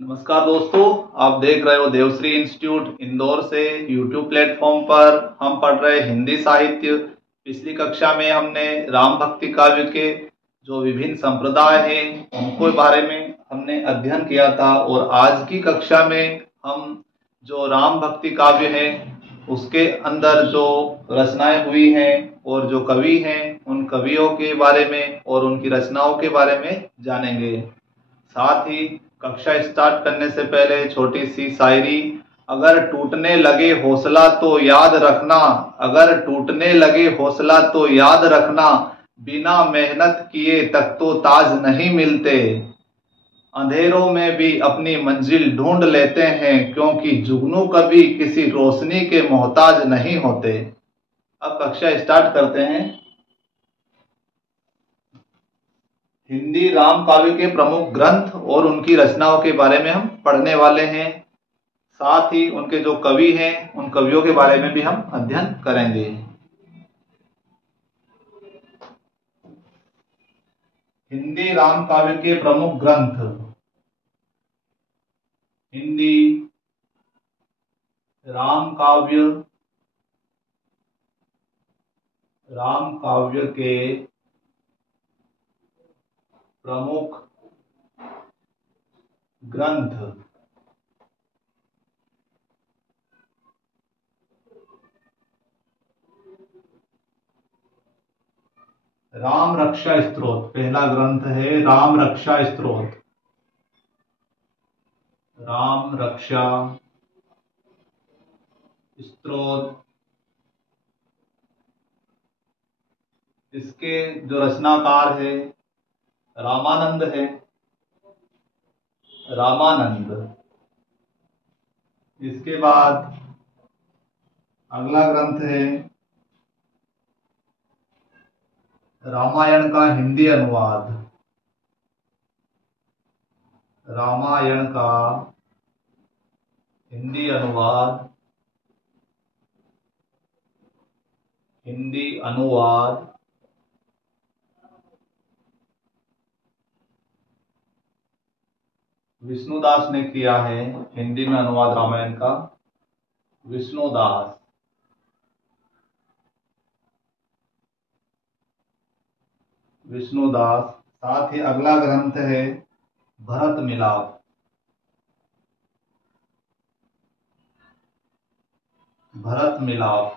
नमस्कार दोस्तों, आप देख रहे हो देवश्री इंस्टीट्यूट इंदौर से। यूट्यूब प्लेटफॉर्म पर हम पढ़ रहे हिंदी साहित्य। पिछली कक्षा में हमने राम भक्ति काव्य के जो विभिन्न संप्रदाय हैं उनके बारे में हमने अध्ययन किया था, और आज की कक्षा में हम जो राम भक्ति काव्य है उसके अंदर जो रचनाएं हुई हैं और जो कवि हैं उन कवियों के बारे में और उनकी रचनाओं के बारे में जानेंगे। साथ ही कक्षा स्टार्ट करने से पहले छोटी सी शायरी। अगर टूटने लगे हौसला तो याद रखना, अगर टूटने लगे हौसला तो याद रखना, बिना मेहनत किए तक तो ताज नहीं मिलते। अंधेरों में भी अपनी मंजिल ढूंढ लेते हैं, क्योंकि जुगनू कभी किसी रोशनी के मोहताज नहीं होते। अब कक्षा स्टार्ट करते हैं। हिंदी राम काव्य के प्रमुख ग्रंथ और उनकी रचनाओं के बारे में हम पढ़ने वाले हैं। साथ ही उनके जो कवि हैं उन कवियों के बारे में भी हम अध्ययन करेंगे। हिंदी राम काव्य के प्रमुख ग्रंथ। हिंदी राम काव्य, राम काव्य के प्रमुख ग्रंथ। राम रक्षा स्तोत्र पहला ग्रंथ है। राम रक्षा स्तोत्र, राम रक्षा स्तोत्र। इसके जो रचनाकार है रामानंद है, रामानंद। इसके बाद अगला ग्रंथ है रामायण का हिंदी अनुवाद, रामायण का हिंदी अनुवाद, हिंदी अनुवाद। विष्णुदास ने किया है हिंदी में अनुवाद रामायण का, विष्णुदास। विष्णुदास। साथ ही अगला ग्रंथ है भरत मिलाप, भरत मिलाप।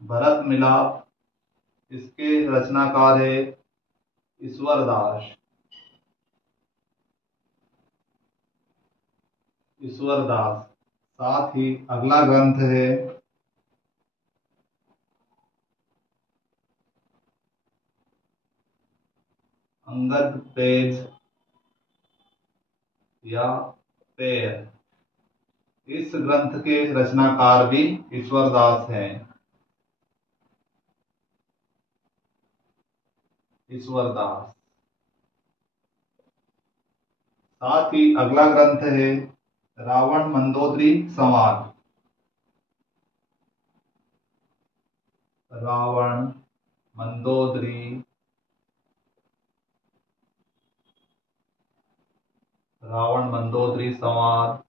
भरत मिलाप। इसके रचनाकार है ईश्वरदास, ईश्वरदास। साथ ही अगला ग्रंथ है अंगद पेज या पैर। इस ग्रंथ के रचनाकार भी ईश्वरदास हैं, ईश्वरदास। साथ ही अगला ग्रंथ है रावण मंदोदरी संवाद, रावण मंदोदरी, रावण मंदोदरी संवाद।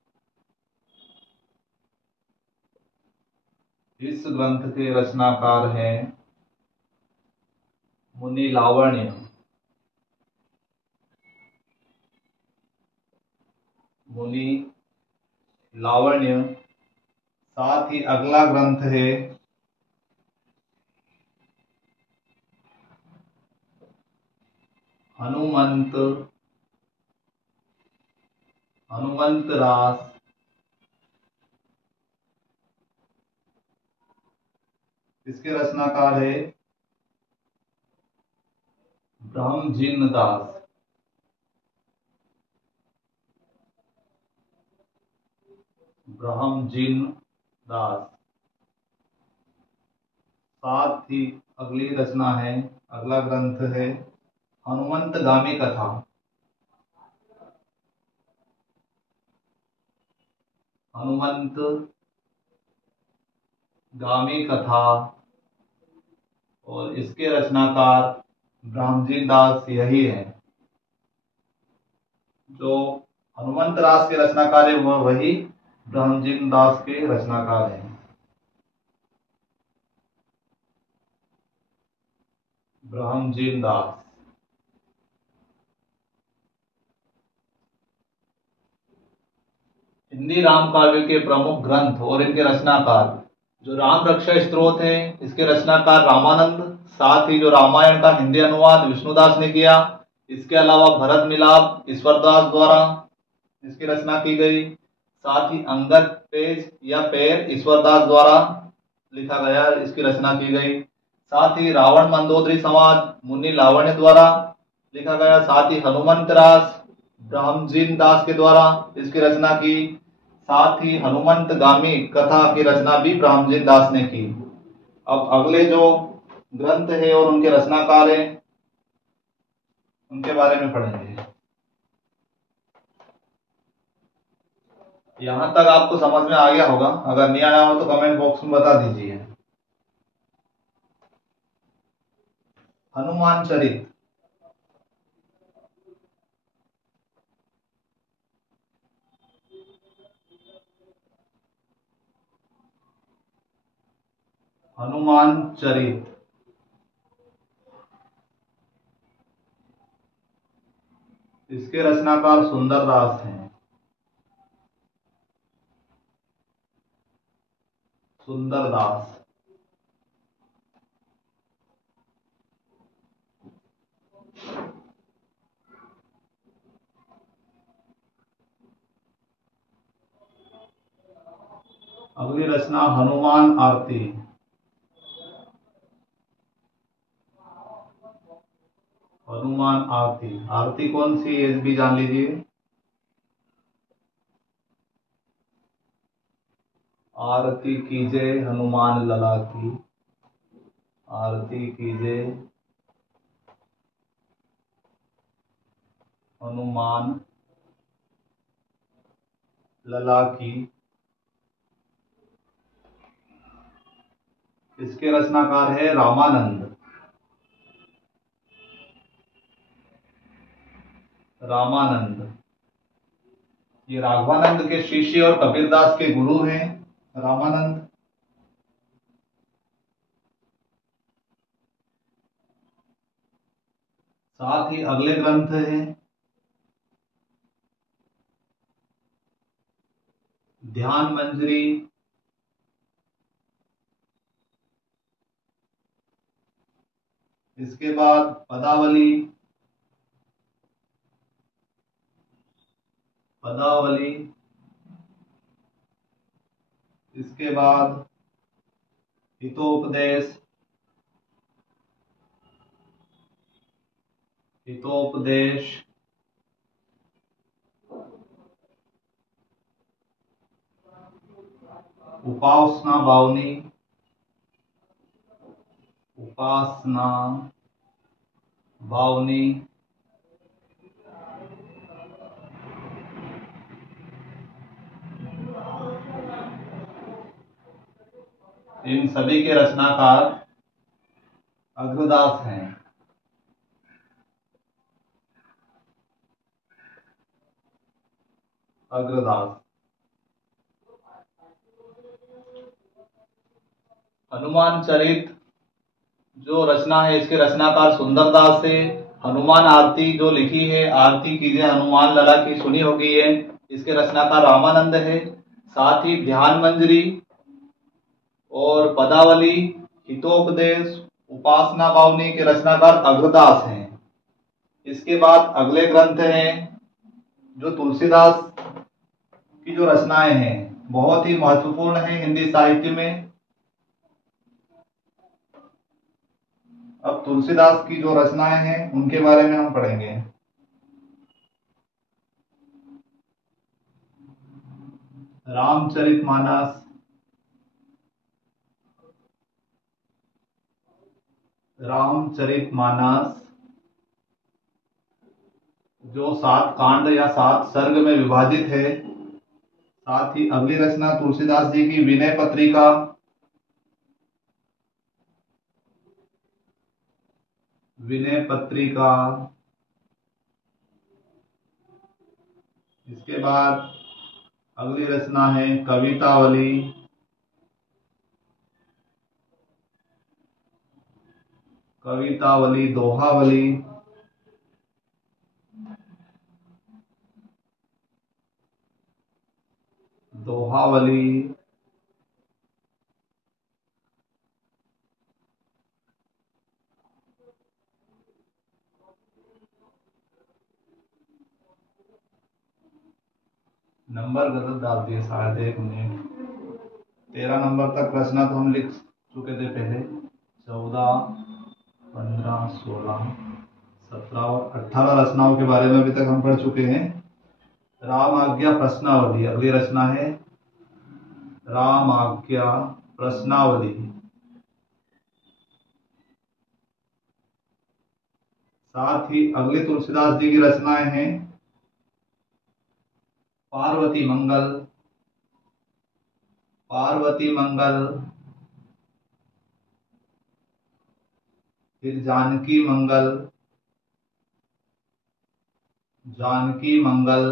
इस ग्रंथ के रचनाकार हैं मुनि लावण्य, मुनि लावण्य। साथ ही अगला ग्रंथ है हनुमंत, हनुमंत रास। इसके रचनाकार है ब्रह्मजिन दास, ब्रह्मजिन दास। साथ ही अगली रचना है, अगला ग्रंथ है हनुमंत गामी कथा, हनुमंत गामी कथा। और इसके रचनाकार ब्रह्मजीत दास यही है। जो हनुमंत रास के रचनाकार है वह वही ब्रह्मजीत दास के रचनाकार हैं। ब्रह्मजीत दास। हिंदी राम काव्य के प्रमुख ग्रंथ और इनके रचनाकार, जो राम रक्षा स्तोत्र है इसके रचनाकार रामानंद, साथ ही जो रामायण का हिंदी अनुवाद विष्णुदास ने किया। इसके अलावा भरत मिलाप ईश्वरदास द्वारा इसकी रचना की गई। साथ ही अंगद पेज या पैर ईश्वरदास द्वारा लिखा गया, इसकी रचना की गई। साथ ही रावण मंदोदरी समाज मुनि लावण्य द्वारा लिखा गया। साथ ही हनुमंत रास ब्रह्मजीत दास के द्वारा इसकी रचना की। साथ ही हनुमंत गामी कथा की रचना भी ब्रह्मजीत दास ने की। अब अगले जो ग्रंथ है और उनके रचनाकार हैं उनके बारे में पढ़ेंगे। यहां तक आपको समझ में आ गया होगा, अगर नहीं आया हो तो कमेंट बॉक्स में बता दीजिए। हनुमान चरित। हनुमान चरित इसके रचनाकार सुंदरदास हैं। सुंदरदास। अगली रचना हनुमान आरती। हनुमान आरती, आरती कौन सी है भी जान लीजिए। आरती कीजिए हनुमान लला की, आरती कीजिए हनुमान लला की। इसके रचनाकार है रामानंद। रामानंद ये राघवानंद के शिष्य और कबीरदास के गुरु हैं रामानंद। साथ ही अगले ग्रंथ हैं ध्यान मंजरी। इसके बाद पदावली। पदावली। इसके बाद हितोपदेश। हितोपदेश। उपासना बावनी। उपासना बावनी। इन सभी के रचनाकार अग्रदास हैं। अग्रदास। हनुमान चरित जो रचना है इसके रचनाकार सुंदरदास है। हनुमान आरती जो लिखी है, आरती कीजिए हनुमान लला की, सुनी होगी है, इसके रचनाकार रामानंद है। साथ ही ध्यान मंजरी और पदावली, हितोपदेश, उपासना बावनी के रचनाकार अग्रदास हैं। इसके बाद अगले ग्रंथ हैं जो तुलसीदास की जो रचनाएं हैं बहुत ही महत्वपूर्ण है हिंदी साहित्य में। अब तुलसीदास की जो रचनाएं हैं उनके बारे में हम पढ़ेंगे। रामचरितमानस। रामचरितमानस जो 7 कांड या 7 सर्ग में विभाजित है। साथ ही अगली रचना तुलसीदास जी की विनय पत्रिका। विनय पत्रिका। इसके बाद अगली रचना है कवितावली। कवितावली, दोहावली। दोहावली। नंबर गलत डाल दिए शायद, 1 मिनट। 13 नंबर तक रचना तो हम लिख चुके थे पहले। 14, 15, 16, 17 और 18 रचनाओं के बारे में अभी तक हम पढ़ चुके हैं। राम आज्ञा प्रश्नावली अगली रचना है। राम आज्ञा प्रश्नावली। साथ ही अगली तुलसीदास जी की रचनाएं हैं पार्वती मंगल। पार्वती मंगल, फिर जानकी मंगल। जानकी मंगल।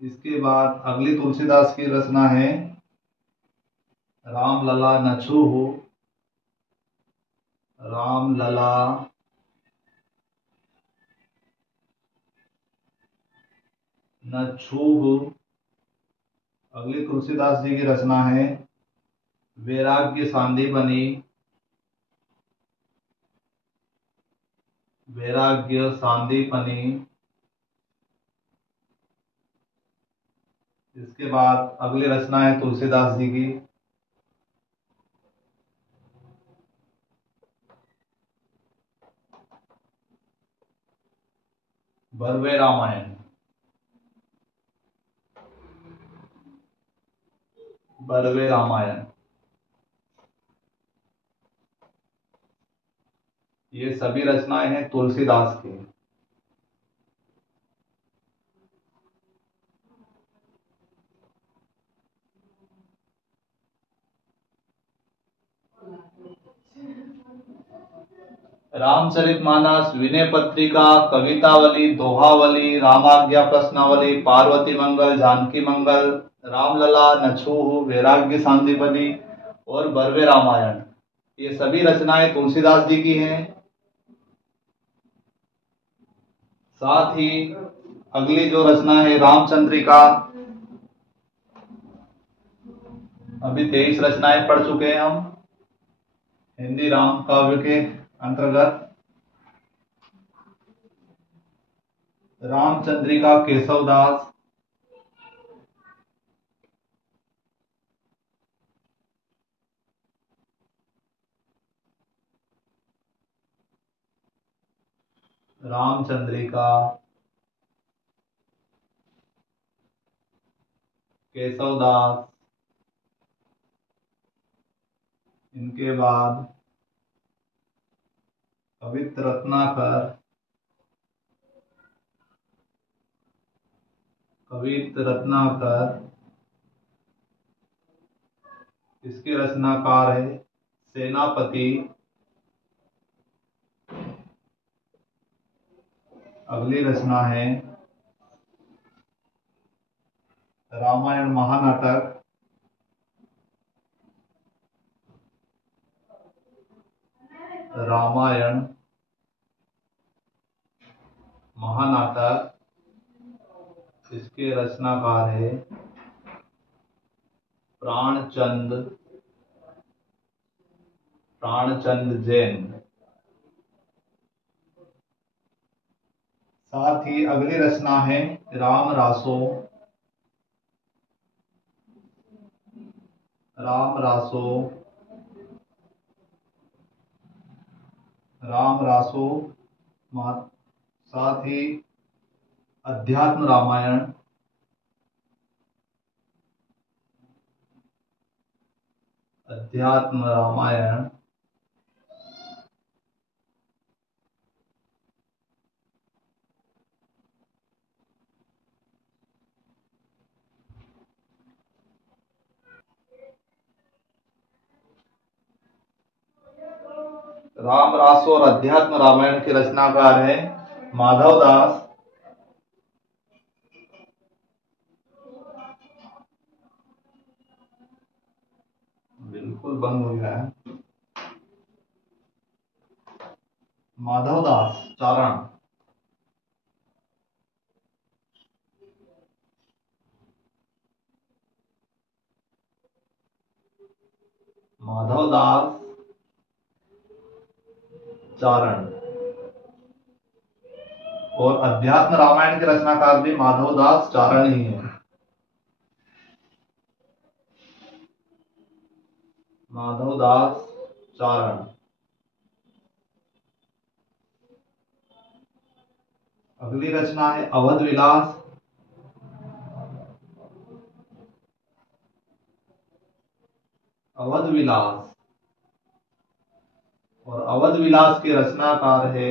इसके बाद अगली तुलसीदास की रचना है राम लला न छूहु। राम लला न छूहु। अगली तुलसीदास जी की रचना है वैराग्य सांदीपनी। वैराग्य सांदीपनी। इसके बाद अगली रचना है तुलसीदास जी की बरवे रामायण। बरवे रामायण। ये सभी रचनाएं हैं तुलसीदास की। रामचरितमानस, विनय पत्रिका, कवितावली, दोहावली, रामाज्ञा प्रश्नावली, पार्वती मंगल, जानकी मंगल, रामलला, नछूहु, वैराग्य सांदीपनी और बरवे रामायण, ये सभी रचनाएं तुलसीदास जी की हैं। साथ ही अगली जो रचना है रामचंद्रिका। अभी 23 रचनाएं पढ़ चुके हैं हम हिंदी राम काव्य के अंतर्गत। रामचंद्रिका केशवदास। रामचंद्रिका केशवदास। इनके बाद कवित्र रत्नाकर। कवित्र रत्नाकर, इसके रचनाकार है सेनापति। अगली रचना है रामायण महानाटक। रामायण महानाटक, इसके रचनाकार है प्राणचंद। प्राणचंद जैन। साथ ही अगली रचना है राम रासो। राम रासो। राम रासो। साथ ही अध्यात्म रामायण। अध्यात्म रामायण। राम रास और अध्यात्म रामायण के रचनाकार हैं माधव दास। बिल्कुल बंद हो गया है। माधव दास चारण। माधव दास चारण। और अध्यात्म रामायण के रचनाकार भी माधव दास चारण ही है। माधव दास चारण। अगली रचना है अवध विलास। अवध विलास। और अवध विलास के रचनाकार है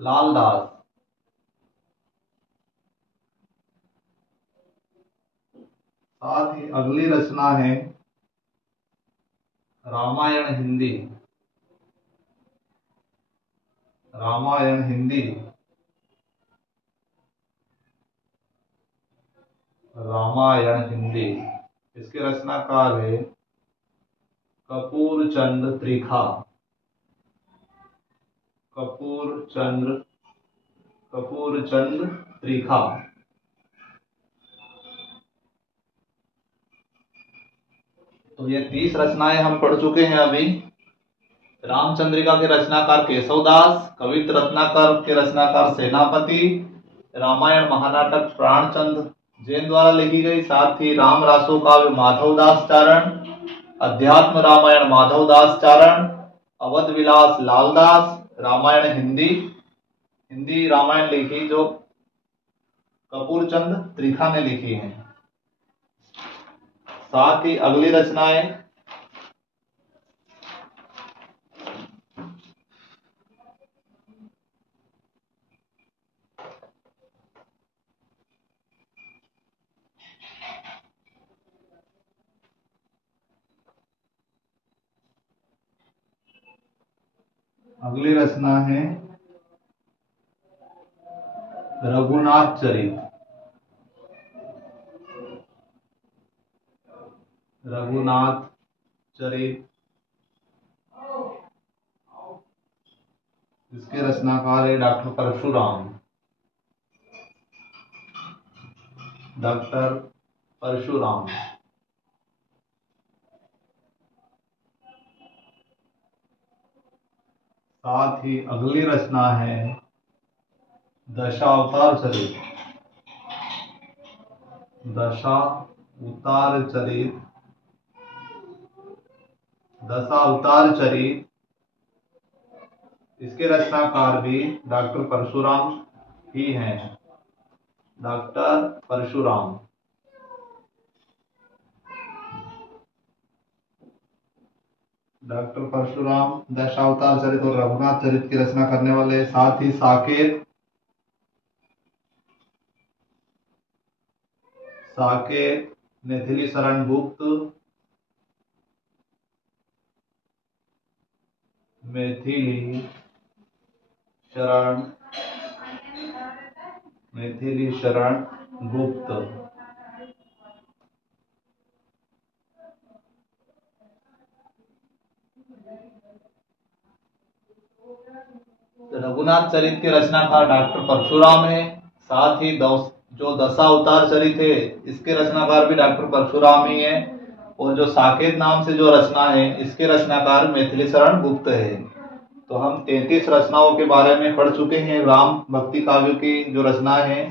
लालदास। साथ ही अगली रचना है रामायण हिंदी। रामायण हिंदी। रामायण हिंदी। इसके रचनाकार है कपूर चंद त्रिखा। कपूर चंद त्रिखा। तो ये 30 रचनाएं हम पढ़ चुके हैं अभी। रामचंद्रिका के रचनाकार केशवदास, कवित्र रत्नाकर के रचनाकार सेनापति, रामायण महानाटक प्राणचंद जैन द्वारा लिखी गई, साथ ही राम रासो काव्य माधवदास चारण, अध्यात्म रामायण माधवदास चारण, अवध विलास लालदास, रामायण हिंदी रामायण लिखी जो कपूरचंद त्रिखा ने लिखी है। साथ ही अगली रचनाएं अगली रचना है रघुनाथ चरित। रघुनाथ चरित। इसके रचनाकार है डॉक्टर परशुराम। डॉक्टर परशुराम। साथ ही अगली रचना है दशावतार चरित। दशावतार चरित। दशावतार चरित। इसके रचनाकार भी डॉक्टर परशुराम ही हैं। डॉक्टर परशुराम। डॉक्टर परशुराम दशावतार चरित और रघुनाथ चरित की रचना करने वाले। साथ ही साकेत मैथिली शरण गुप्त। मैथिली शरण गुप्त। रघुनाथ चरित के रचनाकार डॉक्टर परशुराम है। साथ ही जो दशावतार चरित है इसके रचनाकार भी डॉक्टर परशुराम ही है। और जो साकेत नाम से जो रचना है इसके रचनाकार मैथिली शरण गुप्त है। तो हम 33 रचनाओं के बारे में पढ़ चुके हैं। राम भक्ति काव्य की जो रचना है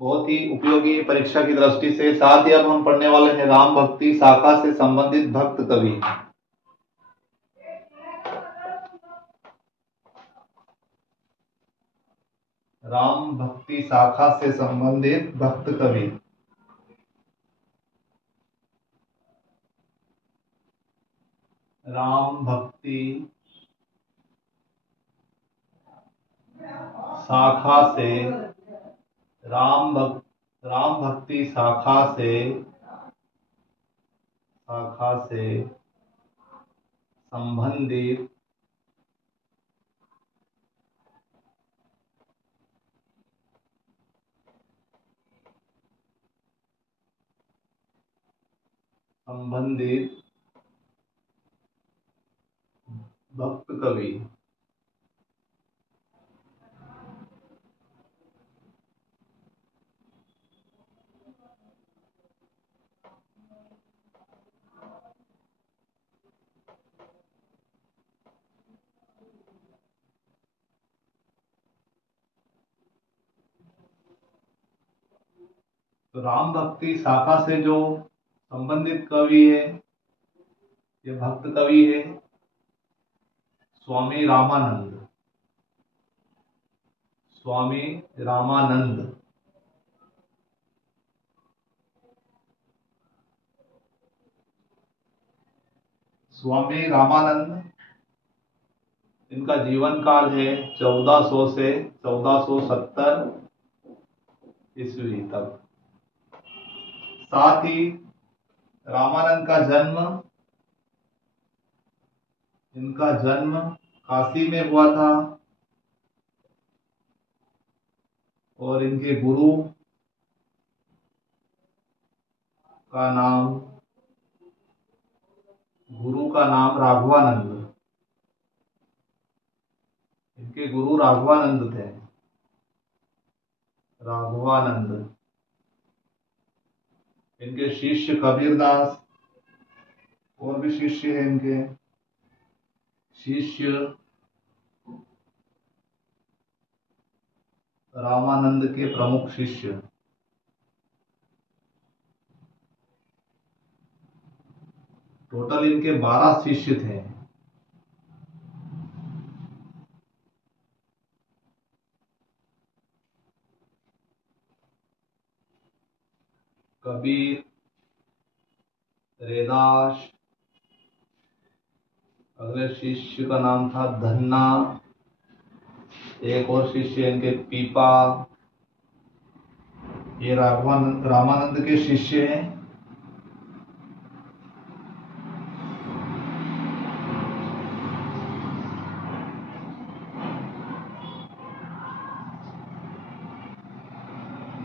बहुत ही उपयोगी परीक्षा की दृष्टि से। साथ ही अब हम पढ़ने वाले हैं राम भक्ति शाखा से संबंधित भक्त कवि। राम भक्ति शाखा से संबंधित भक्त कवि। राम भक्ति शाखा से राम भक्ति शाखा से संबंधित संबंधित भक्त कवि। तो राम भक्ति शाखा से जो संबंधित कवि है, ये भक्त कवि है स्वामी रामानंद। स्वामी रामानंद। स्वामी रामानंद, इनका जीवन काल है 1400 से 1470 ईस्वी तक। साथ ही रामानंद का जन्म, इनका जन्म काशी में हुआ था और इनके का नाम गुरु का नाम राघवानंद। इनके गुरु राघवानंद थे। राघवानंद। इनके शिष्य कबीरदास, और भी शिष्य हैं इनके। शिष्य रामानंद के प्रमुख शिष्य। टोटल इनके 12 शिष्य थे। कबीर, रैदास, अगले शिष्य का नाम था धन्ना, एक और शिष्य इनके पीपा। ये रामानंद के शिष्य हैं।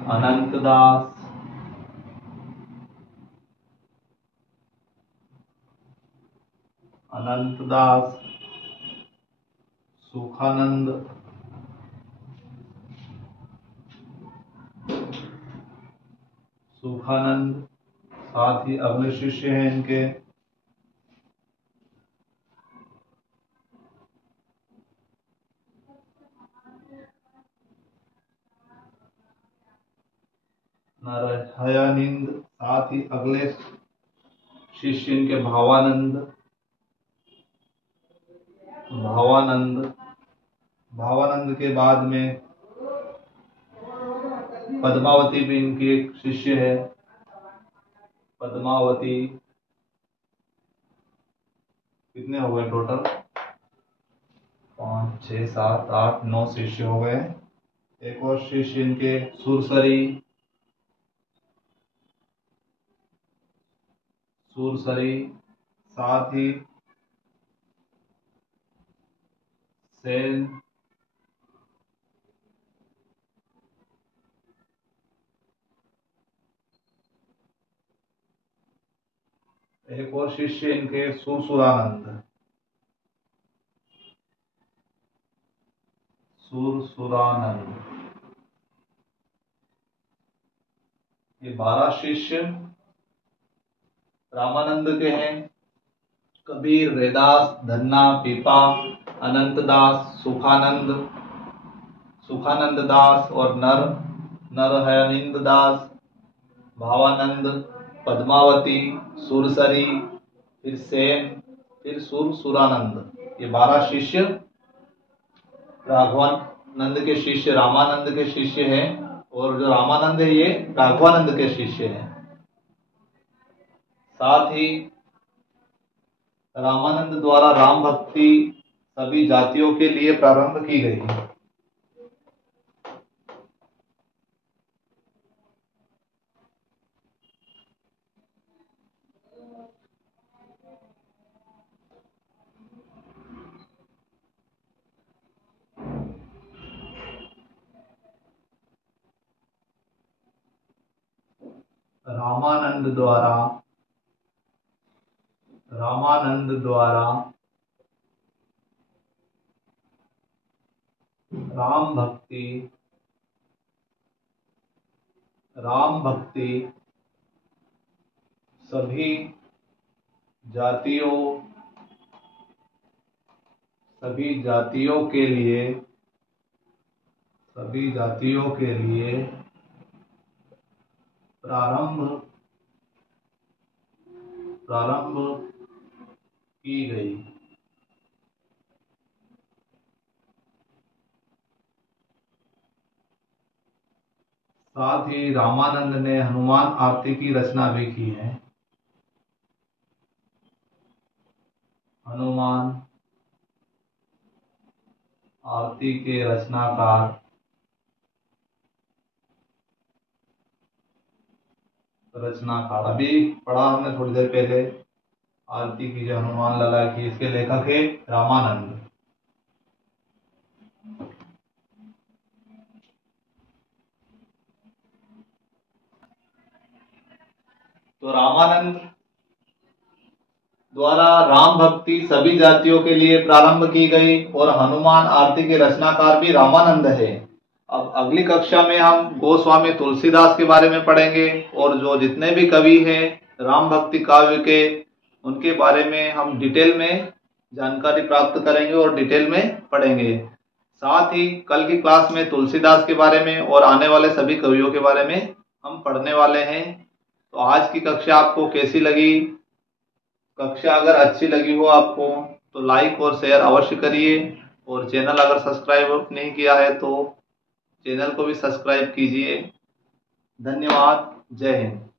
अनंतदास, अनंतदास, सुखानंद, सुखानंद। साथ ही अगले शिष्य हैं इनके नारायणानंद। साथ ही अगले शिष्य इनके भावानंद। भावानंद। भावानंद के बाद में पद्मावती भी इनकी एक शिष्य है। पद्मावती। कितने हो गए टोटल? 5, 6, 7, 8, 9 शिष्य हो गए। एक और शिष्य इनके सुरसरी। सुरसरी। साथ ही सेन। एक और शिष्य इनके सुरसुरानंद। सुरसुरानंद। ये 12 शिष्य रामानंद के हैं। कबीर, रैदास, धन्ना, पीपा, अनंतदास, सुखानंद, सुखानंद दास और नरहयानंद दास, भावानंद, पद्मावती, सुरसरी, फिर सेन, फिर सुरसुरानंद। ये 12 शिष्य राघवानंद के शिष्य, रामानंद के शिष्य हैं। और जो रामानंद है ये राघवानंद के शिष्य हैं। साथ ही रामानंद द्वारा राम भक्ति सभी जातियों के लिए प्रारंभ की गई। रामानंद द्वारा रामानंद द्वारा राम भक्ति सभी जातियों के लिए प्रारंभ की गई। साथ ही रामानंद ने हनुमान आरती की रचना भी की है। हनुमान आरती के रचनाकार अभी पढ़ा हमने थोड़ी देर पहले, आरती की जो हनुमान लला की, इसके लेखक है रामानंद। तो रामानंद द्वारा राम भक्ति सभी जातियों के लिए प्रारंभ की गई और हनुमान आरती के रचनाकार भी रामानंद है। अब अगली कक्षा में हम गोस्वामी तुलसीदास के बारे में पढ़ेंगे और जो जितने भी कवि हैं राम भक्ति काव्य के, उनके बारे में हम डिटेल में जानकारी प्राप्त करेंगे और डिटेल में पढ़ेंगे। साथ ही कल की क्लास में तुलसीदास के बारे में और आने वाले सभी कवियों के बारे में हम पढ़ने वाले हैं। तो आज की कक्षा आपको कैसी लगी? कक्षा अगर अच्छी लगी हो आपको तो लाइक और शेयर अवश्य करिए, और चैनल अगर सब्सक्राइब नहीं किया है तो चैनल को भी सब्सक्राइब कीजिए। धन्यवाद। जय हिंद।